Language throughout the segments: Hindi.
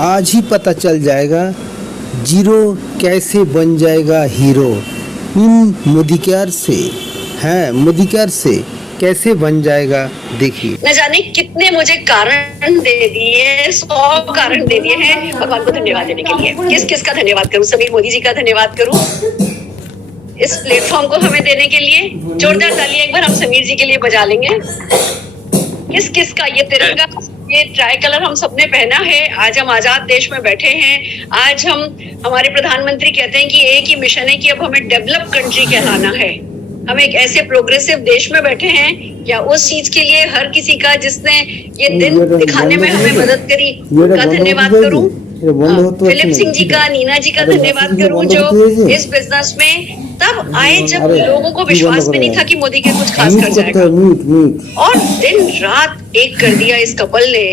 आज ही पता चल जाएगा जीरो कैसे बन जाएगा हीरो। इन मोदी केयर से है, मोदी केयर से कैसे बन जाएगा देखिए। न जाने कितने मुझे कारण दे दिए, 100 कारण दे दिए हैं भगवान को धन्यवाद देने के लिए। किस किस का धन्यवाद करूं? समीर मोदी जी का धन्यवाद करूं इस प्लेटफॉर्म को हमें देने के लिए। जोरदार तालियां एक बार हम समीर जी के लिए बजा लेंगे। किस किस का ये तिरंगा, ये ट्राई कलर हम सबने पहना है। आज हम आजाद देश में बैठे हैं। आज हम, हमारे प्रधानमंत्री कहते हैं कि एक ही मिशन है कि अब हमें डेवलप कंट्री कहलाना है। हम एक ऐसे प्रोग्रेसिव देश में बैठे हैं। क्या उस चीज के लिए हर किसी का जिसने ये दिन दिखाने में हमें मदद करी उनका धन्यवाद करूं। फिलिप सिंह जी का, नीना जी का धन्यवाद करूं जो इस बिजनेस में तब आए जब लोगों को विश्वास भी नहीं था कि मोदी के कुछ खास कर जाएगा, और दिन रात एक कर दिया इस कपल ने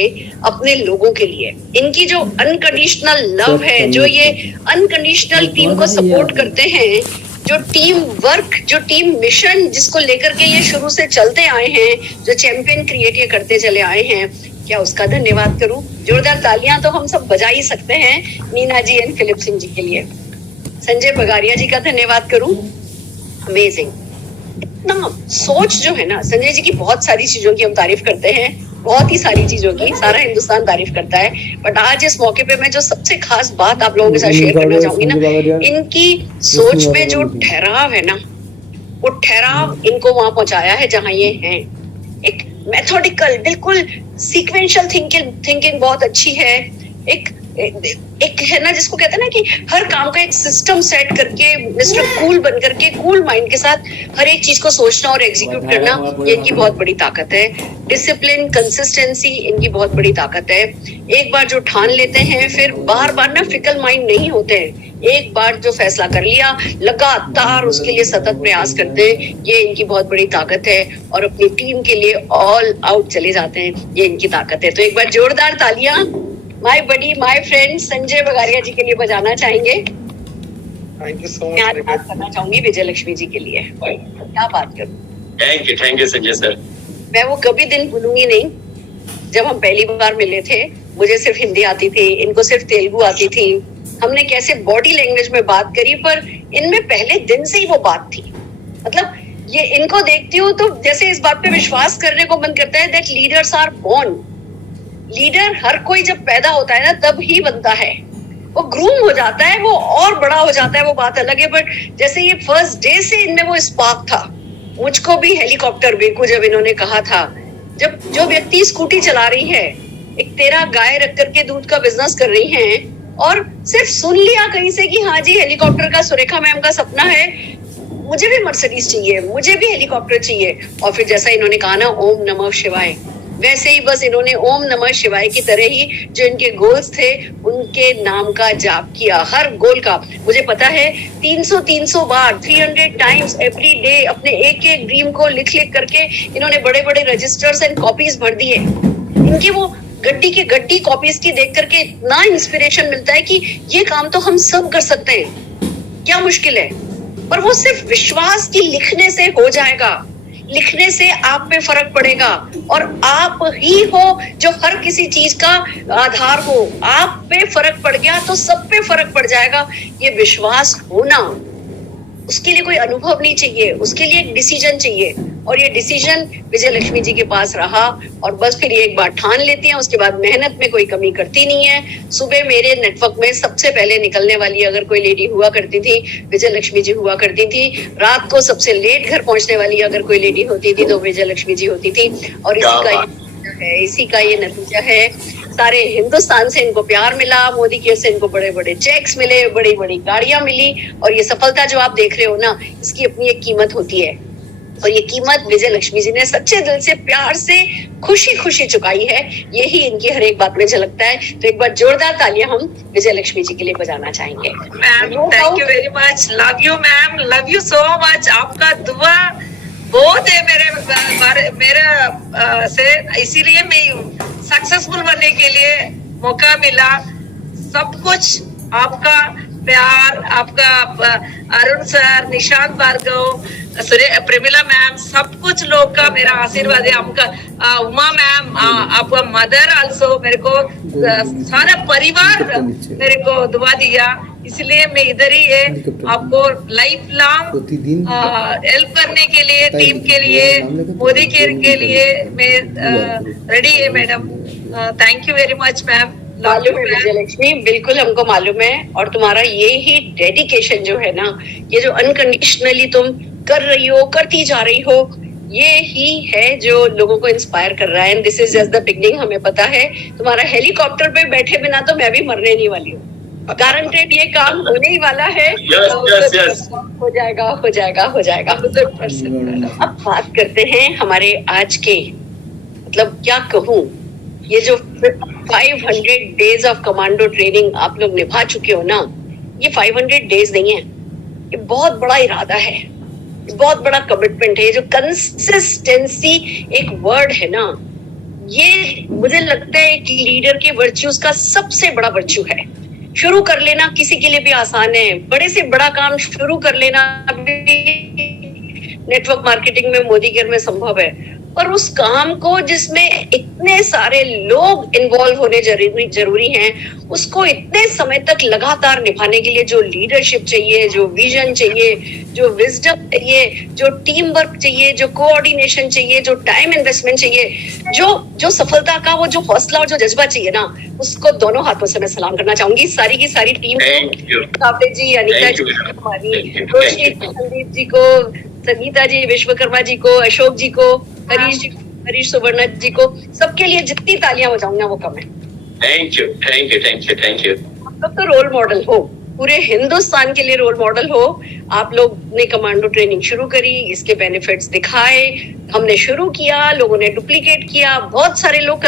अपने लोगों के लिए। इनकी जो अनकंडीशनल लव है, जो ये अनकंडीशनल टीम को सपोर्ट करते हैं, जो टीम वर्क, जो टीम मिशन जिसको लेकर के ये शुरू से चलते आए हैं, जो चैंपियन क्रिएट ये करते चले आए हैं, क्या उसका धन्यवाद करूं? जोरदार तालियां तो हम सब बजा ही सकते हैं नीना जी एंड फिलिप सिंह जी के लिए। संजय बगारिया जी का धन्यवाद करूं। अमेजिंग। इतना सोच जो है ना, संजय जी की बहुत सारी चीजों की हम तारीफ करते हैं, बहुत ही सारी चीजों की, सारा हिंदुस्तान तारीफ करता है। बट आज इस मौके पे मैं जो सबसे खास बात आप लोगों के साथ शेयर करना चाहूंगी ना, इनकी सोच में जो ठहराव है ना, वो ठहराव इनको वहां पहुंचाया है जहां ये हैं। एक मेथोडिकल, बिल्कुल सीक्वेंशियल थिंकिंग बहुत अच्छी है। एक है ना जिसको कहते हैं ना कि हर काम का एक सिस्टम सेट करके मिस्टर कूल बन करके, कूल माइंड के साथ हर एक चीज को सोचना और एग्जीक्यूट करना, ये इनकी बहुत बड़ी ताकत है। डिसिप्लिन, कंसिस्टेंसी इनकी बहुत बड़ी ताकत है। एक बार जो ठान लेते हैं फिर बार बार ना फिकल माइंड नहीं होते हैं। एक बार जो फैसला कर लिया लगातार उसके लिए सतत प्रयास करते हैं, ये इनकी बहुत बड़ी ताकत है। और अपनी टीम के लिए ऑल आउट चले जाते हैं, ये इनकी ताकत है। तो एक बार जोरदार तालियां my buddy, my friend Sanjay Bagaria ji के लिए बजाना चाहेंगे। Thank you so much. बात करना चाहूंगी विजय लक्ष्मी जी के लिए। क्या बात करूं? Thank you Sanjay sir. मैं वो कभी दिन भूलूंगी नहीं जब हम पहली बार मिले थे। मुझे सिर्फ हिंदी आती थी, इनको सिर्फ तेलुगु आती थी। हमने कैसे बॉडी लैंग्वेज में बात करी, पर इनमें पहले दिन से ही वो बात थी। मतलब ये इनको देखती हूँ तो जैसे इस बात पे विश्वास करने को मन करता है that leaders are born. Leader हर कोई जब पैदा होता है ना तब ही बनता है, वो ग्रूम हो जाता है, वो और बड़ा हो जाता है, वो बात अलग है। बट जैसे ये फर्स्ट डे से इनमें वो स्पार्क था। मुझको भी हेलीकॉप्टर बेकू जब इन्होंने कहा था, जब जो व्यक्ति स्कूटी चला रही है, एक 13 गाय रख करके दूध का बिजनेस कर रही हैं, और सिर्फ सुन लिया कहीं से कि हाँ जी हेलीकॉप्टर का सुरेखा मैम का सपना है, मुझे भी मर्सिडीज चाहिए, मुझे भी हेलीकॉप्टर चाहिए। और फिर जैसा इन्होंने कहा ना ओम नमः शिवाय, वैसे ही बस इन्होंने ओम नमः शिवाय की तरह ही जो इनके गोल्स थे उनके नाम का जाप किया। हर गोल का मुझे पता है 300 बार 300 टाइम्स एवरी डे अपने एक एक ड्रीम को लिख करके इन्होंने बड़े बड़े रजिस्टर्स एंड कॉपीज भर दिए। इनकी वो गड्डी के गड्डी कॉपीज की देख करके इतना इंस्पिरेशन मिलता है कि ये काम तो हम सब कर सकते हैं, क्या मुश्किल है। पर वो सिर्फ विश्वास की लिखने से हो जाएगा, लिखने से आप पे फर्क पड़ेगा, और आप ही हो जो हर किसी चीज का आधार हो। आप पे फर्क पड़ गया तो सब पे फर्क पड़ जाएगा। ये विश्वास होना, उसके लिए कोई अनुभव नहीं चाहिए, उसके लिए एक डिसीजन चाहिए, और ये डिसीजन विजय लक्ष्मी जी के पास रहा। और बस फिर ये एक बार ठान लेती हैं, उसके बाद मेहनत में कोई कमी करती नहीं है। सुबह मेरे नेटवर्क में सबसे पहले निकलने वाली अगर कोई लेडी हुआ करती थी विजय लक्ष्मी जी हुआ करती थी। रात को सबसे लेट घर पहुंचने वाली अगर कोई लेडी होती थी तो विजय लक्ष्मी जी होती थी। और इसी का ये नतीजा है। सारे हिंदुस्तान से इनको प्यार मिला, मोदी केयर से इनको बड़े बड़े चेक्स मिले, बड़ी बड़ी गाड़ियां मिली, और ये सफलता जो आप देख रहे हो ना, इसकी अपनी एक कीमत होती है। और ये कीमत विजय लक्ष्मी जी ने सच्चे दिल से, प्यार से, खुशी खुशी चुकाई है। यही इनकी हर एक बात में झलकता है। तो एक बार जोरदार तालियां हम विजय लक्ष्मी जी के लिए बजाना चाहेंगे। Ma'am thank you very much, love you ma'am, love you so much. आपका दुआ बहुत है मेरे से, इसीलिए मैं सक्सेसफुल बनने के लिए मौका मिला। सब कुछ आपका प्यार आपका, अरुण सर, निशांत भार्गव, प्रेमिला मैम, सब कुछ लोग का मेरा आशीर्वाद है। आपका उमा मैम, आपका मदर आल्सो, मेरे को सारा परिवार मेरे को दुआ दिया, इसलिए मैं इधर ही है। आपको लाइफ लॉन्ग हेल्प करने के लिए, टीम के लिए, मोदी के लिए मैं रेडी है madam. Thank you very much ma'am. मालूम है विजयलक्ष्मी, बिल्कुल हमको मालूम है। और तुम्हारा ये ही डेडिकेशन जो है ना, ये जो अनकंडीशनली तुम कर रही हो, करती जा रही हो, ये ही है जो लोगों को इंस्पायर कर रहा है। And this is just the beginning. हमें पता है तुम्हारा हेलीकॉप्टर पे बैठे बिना तो मैं भी मरने नहीं वाली हूँ। गारंटेड ये काम होने ही वाला है। yes. हो जाएगा, हो जाएगा, हो जाएगा 100%। अब बात करते हैं हमारे आज के, मतलब क्या कहूँ, ये जो 500 डेज ऑफ कमांडो ट्रेनिंग आप लोग निभा चुके हो ना, ये 500 डेज नहीं है, ये बहुत बड़ा इरादा है, बहुत बड़ा कमिटमेंट है। ये जो कंसिस्टेंसी एक वर्ड है ना, ये मुझे लगता है एक लीडर के वर्च्यूज का सबसे बड़ा वर्च्यू है। शुरू कर लेना किसी के लिए भी आसान है, बड़े से बड़ा काम शुरू कर लेना भी नेटवर्क मार्केटिंग में, मोदी केयर में संभव है, पर उस काम को जिसमें इतने सारे लोग इन्वॉल्व होने जरूरी हैं, उसको इतने समय तक लगातार निभाने के लिए जो लीडरशिप चाहिए, जो विजन चाहिए, जो विजडम चाहिए, जो टीम वर्क चाहिए, जो कोऑर्डिनेशन चाहिए, जो टाइम इन्वेस्टमेंट चाहिए, जो सफलता का वो जो हौसला और जो जज्बा चाहिए ना, उसको दोनों हाथों से मैं सलाम करना चाहूंगी सारी की सारी टीम को। कावले जी, अनिता जी, रोशनी, संदीप जी को, संगीता जी, विश्वकर्मा जी को, अशोक जी को, हरीश जी, हरीश सुवर्णा जी को, सबके लिए जितनी तालियां बजाऊंगा वो कम है। Thank you, thank you, thank you, thank you. आप लोग तो रोल मॉडल हो, पूरे हिंदुस्तान के लिए रोल मॉडल हो। आप लोग ने कमांडो ट्रेनिंग शुरू करी, इसके बेनिफिट्स दिखाए, हमने शुरू किया, लोगों ने डुप्लीकेट किया, बहुत सारे लोग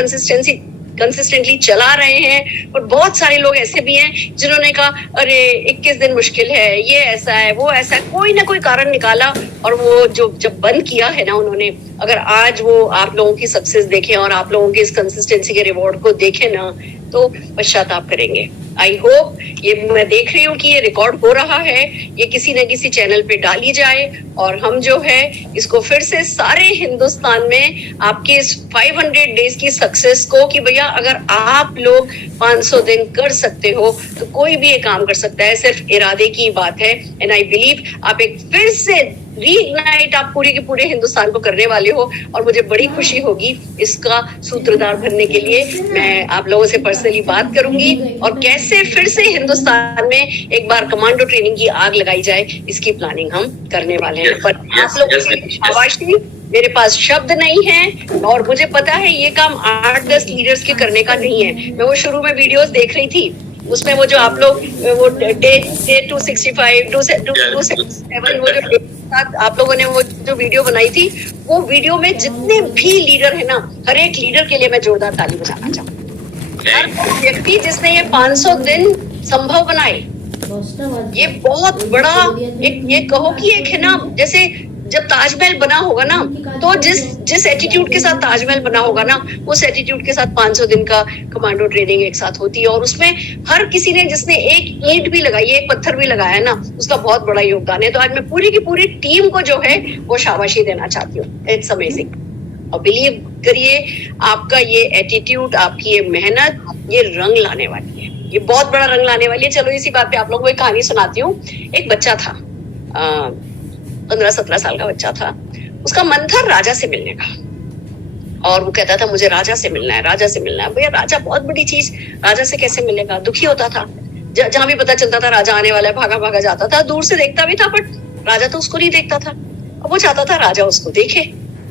कंसिस्टेंटली चला रहे हैं, और बहुत सारे लोग ऐसे भी हैं जिन्होंने कहा अरे 21 दिन मुश्किल है, ये ऐसा है, वो ऐसा है, कोई ना कोई कारण निकाला, और वो जो जब बंद किया है ना उन्होंने, अगर आज वो आप लोगों की सक्सेस देखें और आप लोगों की इस कंसिस्टेंसी के रिवॉर्ड को देखें ना, तो पश्चाताप करेंगे। आई होप ये मैं देख रही हूँ कि ये रिकॉर्ड हो रहा है, ये किसी न किसी चैनल पे डाली जाए, और हम जो है इसको फिर से सारे हिंदुस्तान में आपके इस 500 डेज की सक्सेस को, कि भैया अगर आप लोग 500 दिन कर सकते हो तो कोई भी ये काम कर सकता है, सिर्फ इरादे की बात है। एंड आई बिलीव आप एक फिर से रीइग्नाइट आप पूरे के पूरे हिंदुस्तान को करने वाले हो, और मुझे बड़ी खुशी होगी इसका सूत्रधार बनने के लिए। मैं आप लोगों से पर्सनली बात करूंगी, और कैसे फिर से हिंदुस्तान में एक बार कमांडो ट्रेनिंग की आग लगाई जाए, इसकी प्लानिंग हम करने वाले हैं। पर आप लोगों की शाबाशी, मेरे पास शब्द नहीं है, और मुझे पता है ये काम 8-10 लीडर्स के करने का नहीं है। मैं वो शुरू में वीडियोस देख रही थी, उसमें वो जो आप लोग वो डे 265, 267 वो जो आप लोगों ने वो जो वीडियो बनाई थी, वो वीडियो में जितने भी लीडर है ना, हर एक लीडर के लिए मैं जोरदार ताली बजाना चाहूंगी। हर व्यक्ति जिसने ये 500 दिन संभव बनाए, ये बहुत बड़ा एक, ये कहो कि एक है ना, जैसे जब ताजमहल बना होगा ना, तो जिस एटीट्यूड के साथ ताजमहल बना होगा ना, उस एटीट्यूड के साथ 500 दिन का कमांडो ट्रेनिंग एक साथ होती है, और उसमें हर किसी ने जिसने एक ईंट भी लगाई है, एक पत्थर भी लगाया ना, उसका बहुत बड़ा योगदान है। तो आज मैं पूरी की पूरी टीम को जो है वो शाबाशी देना चाहती हूँ। इट्स अमेजिंग, और बिलीव करिए आपका ये एटीट्यूड, आपकी ये मेहनत, ये रंग लाने वाली है, ये बहुत बड़ा रंग लाने वाली है। चलो इसी बात पे आप लोगों को एक कहानी सुनाती हूँ। एक बच्चा था, 15-17 साल का बच्चा था, उसका मन था राजा से मिलने का, और वो कहता था मुझे राजा से मिलना है, राजा से मिलना है। भैया राजा बहुत बड़ी चीज, राजा से कैसे मिलेगा? दुखी होता था, जहां भी पता चलता था राजा आने वाला है, भागा भागा जाता था, दूर से देखता भी था, बट राजा तो उसको नहीं देखता था। अब वो चाहता था राजा उसको देखे,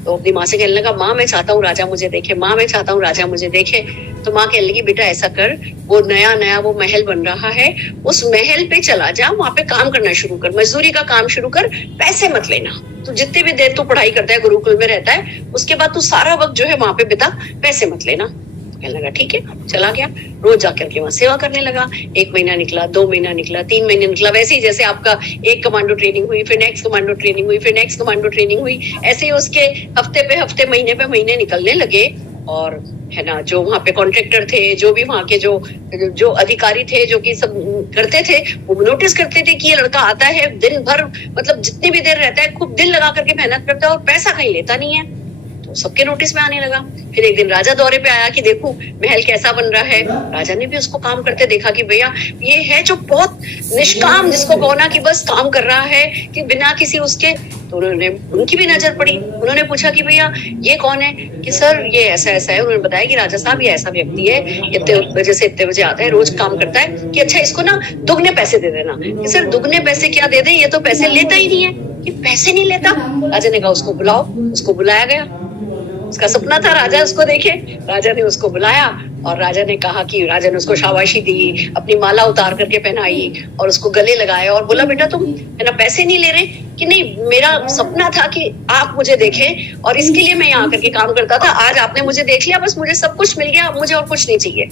तो अपनी माँ से कहने लगा, माँ मैं चाहता हूँ राजा मुझे देखे, माँ मैं चाहता हूँ राजा मुझे देखे। तो माँ कहने लगी, बेटा ऐसा कर, वो नया वो महल बन रहा है, उस महल पे चला जा, वहां पे काम करना शुरू कर, मजदूरी का काम शुरू कर, पैसे मत लेना। तो जितने भी देर तू पढ़ाई करता है, गुरुकुल में रहता है, उसके बाद तू सारा वक्त जो है वहां पे बिता, पैसे मत लेना। कहने लगा ठीक है, चला गया, रोज जाकर के वहां सेवा करने लगा। 1 महीना निकला, 2 महीना निकला, 3 महीने निकला, वैसे ही जैसे आपका एक कमांडो ट्रेनिंग हुई, फिर नेक्स्ट कमांडो ट्रेनिंग हुई, फिर नेक्स्ट कमांडो ट्रेनिंग हुई, ऐसे ही उसके हफ्ते पे हफ्ते, महीने पे महीने निकलने लगे। और है ना, जो वहाँ पे कॉन्ट्रैक्टर थे, जो भी वहाँ के जो अधिकारी थे, जो कि सब करते थे, वो नोटिस करते थे कि ये लड़का आता है दिन भर, मतलब जितनी भी देर रहता है खूब दिल लगा करके मेहनत करता है और पैसा कहीं लेता नहीं है। तो सबके नोटिस में आने लगा। फिर एक दिन राजा दौरे पे आया कि देखो महल कैसा बन रहा है। राजा ने भी उसको काम करते देखा कि भैया ये है जो बहुत निष्काम, जिसको कहो ना कि बस काम कर रहा है कि बिना किसी उसके। तो उन्होंने, उनकी भी नजर पड़ी। उन्होंने पूछा कि भैया ये कौन है? कि सर ये ऐसा ऐसा है। उन्होंने बताया कि राजा साहब ये ऐसा व्यक्ति है, इतने बजे से इतने बजे आता है, रोज काम करता है। कि अच्छा इसको ना दुगने पैसे दे देना। कि सर दुगने पैसे क्या दे दे, ये तो पैसे लेता ही नहीं है। कि पैसे नहीं लेता? राजा ने कहा उसको बुलाओ। उसको बुलाया गया। उसका सपना था राजा उसको देखे। राजा ने उसको बुलाया और राजा ने कहा कि राजा ने उसको शाबाशी दी, अपनी माला उतार करके पहनाई और उसको गले लगाया और बोला बेटा तुम है ना पैसे नहीं ले रहे? कि नहीं, मेरा सपना था कि आप मुझे देखें और इसके लिए मैं यहाँ करके काम करता था। आज आपने मुझे देख लिया, बस मुझे सब कुछ मिल गया, मुझे और कुछ नहीं चाहिए।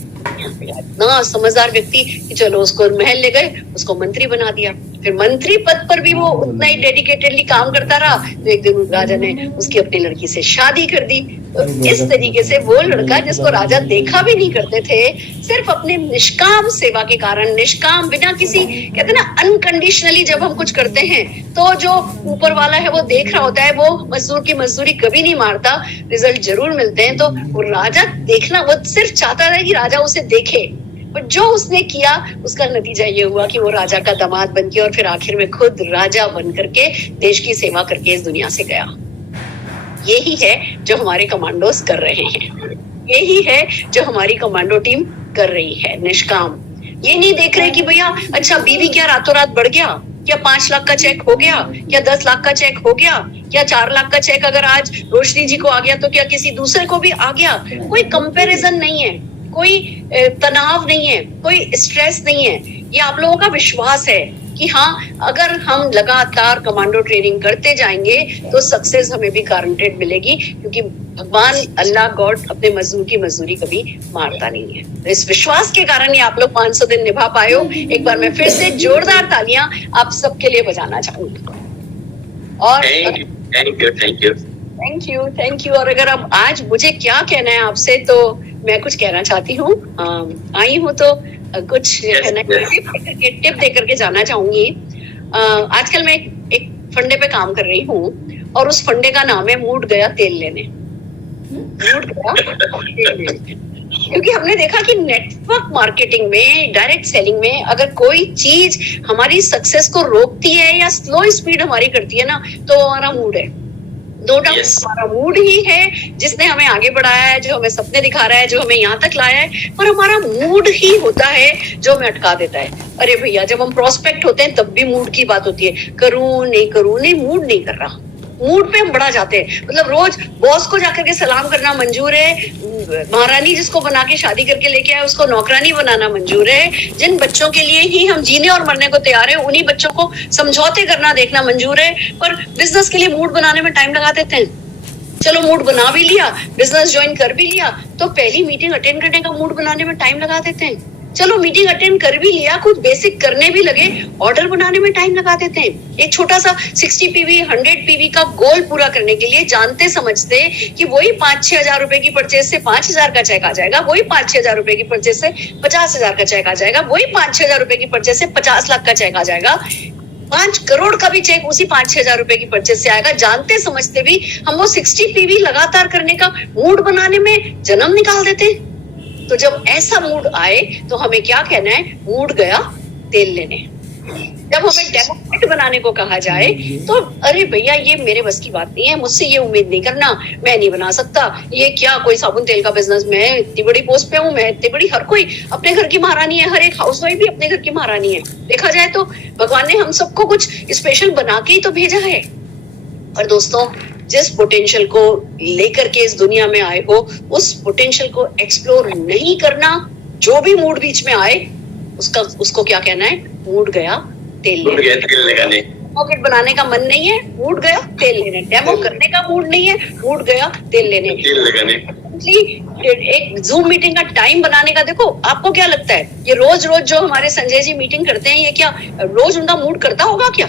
इतना समझदार व्यक्ति कि चलो उसको महल ले गए, उसको मंत्री बना दिया। फिर मंत्री पद पर भी वो उतना ही डेडिकेटेडली काम करता रहा। तो एक दिन राजा ने उसकी अपनी लड़की से शादी कर दी। तो इस तरीके से वो लड़का जिसको राजा देखा भी नहीं करते थे, सिर्फ अपने निष्काम सेवा के कारण, निष्काम बिना किसी, कहते ना अनकंडीशनली जब हम कुछ करते हैं तो जो ऊपर वाला है वो देख रहा होता है, वो मजदूर की मजदूरी कभी नहीं मारता, रिजल्ट जरूर मिलते हैं। तो वो राजा देखना, वो सिर्फ चाहता था कि राजा उसे देखे। और जो उसने किया उसका नतीजा ये हुआ कि वो राजा का दामाद बन गया और फिर आखिर में खुद राजा बन करके देश की सेवा करके इस दुनिया से गया। यही है जो हमारे कमांडोज कर रहे हैं, यही है जो हमारी कमांडो टीम कर रही है, निष्काम। ये नहीं देख रहे कि भैया अच्छा बीवी क्या रातों रात बढ़ गया, क्या 5 लाख का चेक हो गया, क्या 10 लाख का चेक हो गया, क्या 4 लाख का चेक अगर आज रोशनी जी को आ गया तो क्या किसी दूसरे को भी आ गया। कोई कंपैरिजन नहीं है, कोई तनाव नहीं है, कोई स्ट्रेस नहीं है। ये आप लोगों का विश्वास है कि हाँ अगर हम लगातार कमांडो ट्रेनिंग करते जाएंगे तो सक्सेस हमें भी गारंटेड मिलेगी, क्योंकि भगवान अल्लाह गॉड अपने मजदूर की मजदूरी कभी मारता नहीं है। तो इस विश्वास के कारण ही आप लोग 500 दिन निभा पाए हो। एक बार मैं फिर से जोरदार तालियां आप सबके लिए बजाना चाहूंगी। और थैंक यू। और अगर अब आज मुझे क्या कहना है आपसे, तो मैं कुछ कहना चाहती हूँ। आई हूँ तो कुछ टिप दे करके जाना चाहूंगी। आजकल मैं एक फंडे पे काम कर रही हूँ और उस फंडे का नाम है मूड गया तेल लेने। मूड गया तेल लेने, क्योंकि हमने देखा कि नेटवर्क मार्केटिंग में, डायरेक्ट सेलिंग में अगर कोई चीज हमारी सक्सेस को रोकती है या स्लो स्पीड हमारी करती है ना, तो हमारा मूड है। नो डाउट हमारा मूड ही है जिसने हमें आगे बढ़ाया है, जो हमें सपने दिखा रहा है, जो हमें यहाँ तक लाया है। और हमारा मूड ही होता है जो हमें अटका देता है। अरे भैया जब हम प्रोस्पेक्ट होते हैं तब भी मूड की बात होती है, करूं नहीं, मूड नहीं कर रहा। मूड पे हम बढ़ा जाते हैं। मतलब रोज बॉस को जाकर के सलाम करना मंजूर है, महारानी जिसको बना के शादी करके लेके आए उसको नौकरानी बनाना मंजूर है, जिन बच्चों के लिए ही हम जीने और मरने को तैयार है उन्हीं बच्चों को समझौते करना देखना मंजूर है। पर बिजनेस के लिए मूड बनाने में टाइम लगा देते हैं। चलो मूड बना भी लिया, बिजनेस ज्वाइन कर भी लिया, तो पहली मीटिंग अटेंड करने का मूड बनाने में टाइम लगा देते हैं। चलो मीटिंग अटेंड कर भी लिया, कुछ बेसिक करने भी लगे, ऑर्डर बनाने में टाइम लगा देते हैं। एक छोटा सा 60 पीवी 100 पीवी का गोल पूरा करने के लिए जानते समझते कि वही 5-6 हजार रुपए की परचेज से 5,000 का चेक आ जाएगा, वही 5-6 हजार रुपए की परचेज से 50,000 का चेक आ जाएगा, वही 5-6 हजार रुपए की परचेज से 50 लाख का चेक आ जाएगा, 5 करोड़ का भी चेक उसी 5-6 हजार रुपए की परचेज से आएगा। जानते समझते भी हम वो 60 पीवी लगातार करने का मूड बनाने में जन्म निकाल देते। तो जब ऐसा मूड आए तो हमें क्या कहना है, मूड गया तेल लेने। जब हमें डेमोक्रेट बनाने को कहा जाए तो अरे भैया ये मेरे बस की बात नहीं है, मुझसे ये उम्मीद नहीं करना, मैं नहीं बना सकता। ये क्या कोई साबुन तेल का बिजनेस, मैं इतनी बड़ी पोस्ट पे हूँ, मैं इतनी बड़ी, हर कोई अपने घर की महारानी है, हर एक हाउसवाइफ भी अपने घर की महारानी है। देखा जाए तो भगवान ने हम सबको कुछ स्पेशल बना के ही तो भेजा है। और दोस्तों जिस पोटेंशियल को लेकर के इस दुनिया में आए हो, उस पोटेंशियल को एक्सप्लोर नहीं करना, जो भी मूड बीच में आए उसको क्या कहना है, मूड गया तेल लेने। पॉकेट बनाने का मन नहीं है, मूड गया तेल लेने। डेमो करने का मूड नहीं है, मूड गया तेल लेने। एक जूम मीटिंग का टाइम बनाने का, देखो आपको क्या लगता है ये रोज जो हमारे संजय जी मीटिंग करते हैं, ये क्या रोज उनका मूड करता होगा क्या?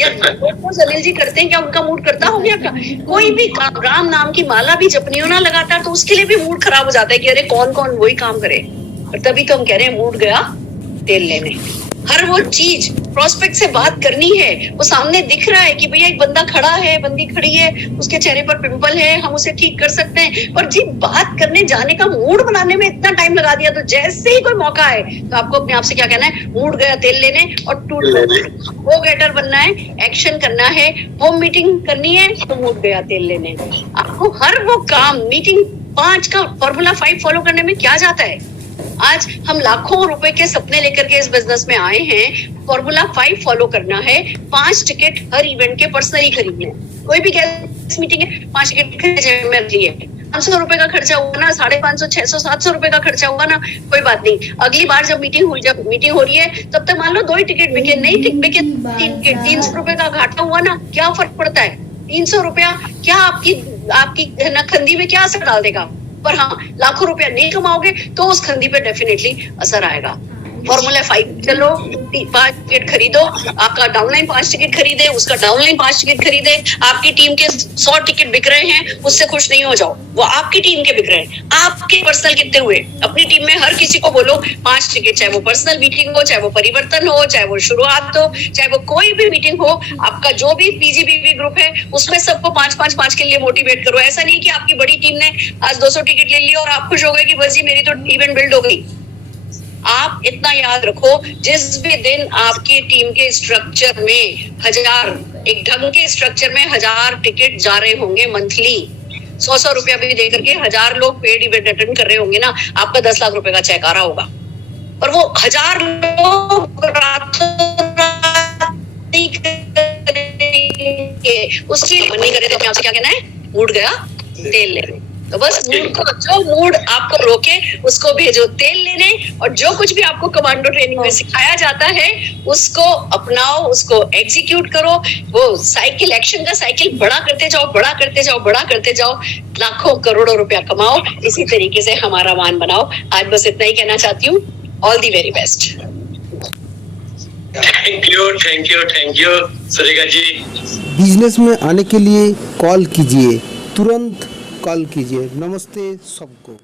या रोज अनिल जी करते हैं क्या? उनका मूड करता हो गया क्या? कोई भी काम, राम नाम की माला भी जपनी हो ना लगातार, तो उसके लिए भी मूड खराब हो जाता है कि अरे कौन कौन वही काम करे। और तभी तो हम कह रहे हैं मूड गया तेल लेने। हर वो चीज प्रोस्पेक्ट से बात करनी है, वो सामने दिख रहा है कि भैया एक बंदा खड़ा है, बंदी खड़ी है, उसके चेहरे पर पिंपल है, हम उसे ठीक कर सकते हैं। पर जी बात करने जाने का मूड बनाने में इतना टाइम लगा दिया, तो जैसे ही कोई मौका है तो आपको अपने आप से क्या कहना है? मूड गया तेल लेने और टूट वो गेटर बनना है, एक्शन करना है, होम मीटिंग करनी है तो मूड गया तेल लेने। आपको हर वो काम मीटिंग 5 का फॉर्मूला 5 फॉलो करने में क्या जाता है? आज हम लाखों रुपए के सपने लेकर के इस बिजनेस में आए हैं। फॉर्मूला 5 फॉलो करना है, 5 टिकट हर इवेंट के पर्सनली खरीदने हैं। कोई भी गेस्ट मीटिंग है, 5 टिकट खरीदे में लिए 500 रुपए का खर्चा हुआ ना, 550, 600, 700 रुपए का खर्चा हुआ ना, कोई बात नहीं। अगली बार जब मीटिंग हो रही है तब तक मान लो 2 ही टिकट बिके, नहीं बिके 300 रुपए का घाटा हुआ ना, क्या फर्क पड़ता है? 300 रुपया क्या आपकी नखंदी में क्या असर डाल देगा? पर हाँ, लाखों रुपया नहीं कमाओगे तो उस खंडी पे डेफिनेटली असर आएगा। फॉर्मूला 5 चलो, 5 टिकट खरीदो, आपका डाउनलाइन 5 टिकट खरीदे, उसका डाउनलाइन 5 टिकट खरीदे। आपकी टीम के 100 टिकट बिक रहे हैं, उससे खुश नहीं हो जाओ, वो आपकी टीम के बिक रहे हैं। आपके पर्सनल कितने हुए? अपनी टीम में हर किसी को बोलो 5 टिकट, चाहे वो पर्सनल मीटिंग हो, चाहे वो परिवर्तन हो, चाहे वो शुरुआत हो, चाहे वो कोई भी मीटिंग हो, आपका जो भी पीजीबीबी ग्रुप है उसमें सबको 5-5-5 के लिए मोटिवेट करो। ऐसा नहीं कि आपकी बड़ी टीम ने आज 200 टिकट ले लिया और आप खुश हो गए कि बस जी मेरी तो इवेंट बिल्ड हो गई। आप इतना याद रखो, जिस भी दिन आपकी टीम के स्ट्रक्चर में 1000, एक ढंग के स्ट्रक्चर में 1000 टिकट जा रहे होंगे मंथली, 100 रुपया भी दे करके 1000 लोग पेड इवेंट अटेंड कर रहे होंगे ना, आपका 10 लाख रुपए का चेक आ रहा होगा। और वो 1000 लोग उसकी नहीं करे तो अपने आप से क्या कहना है? मूड गया तेल लेने। तो बस मूड को, जो मूड आपको रोके उसको भेजो तेल लेने, और जो कुछ भी आपको कमांडो ट्रेनिंग में सिखाया जाता है उसको अपनाओ, उसको एग्जीक्यूट करो। वो साइकिल, एक्शन का साइकिल बड़ा करते जाओ, बड़ा करते जाओ, बड़ा करते जाओ, लाखों करोड़ों रुपया कमाओ। इसी तरीके से हमारा मान बनाओ। आज बस इतना ही कहना चाहती हूँ। All the very best. Thank you Surekha ji. Business में आने के लिए कॉल कीजिए, तुरंत कॉल कीजिए। नमस्ते सबको।